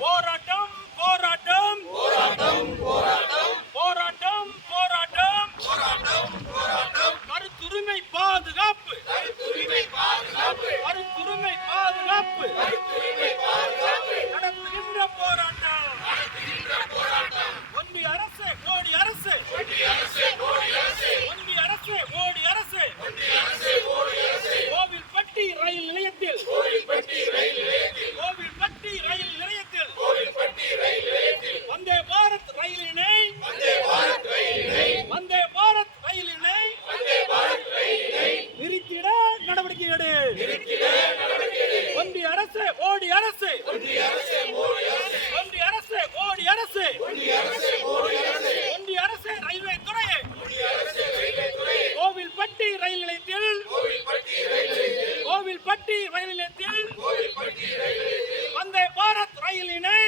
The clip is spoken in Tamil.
போராட்டம் போராட்டம் போராட்டம் போராட்டம் கருத்துரிமை பாதுகாப்பு கருத்துரிமை பாதுகாப்பு நடத்துகின்ற போராட்டம் ஒன்றிய அரசு மோடி அரசு ஒன்றிய அரசு மோடி அரசு கோவில்பட்டி ரயில் நிலையத்தில் கோவில்பட்டி ரயில் நிலையத்தில் வந்தே பாரத் ரயிலினை வந்தே பாரத் ரயிலினை நிறுத்திட நடவடிக்கை எடு. ஒன்றிய அரசு மோடி அரசு ஒன்றிய அரசு மோடி அரசு ஒன்றிய அரசு ரயில்வே துறையை கோவில்பட்டி ரயில் நிலையத்தில் கோவில்பட்டி ரயில் நிலையத்தில் வந்தே பாரத் ரயிலினை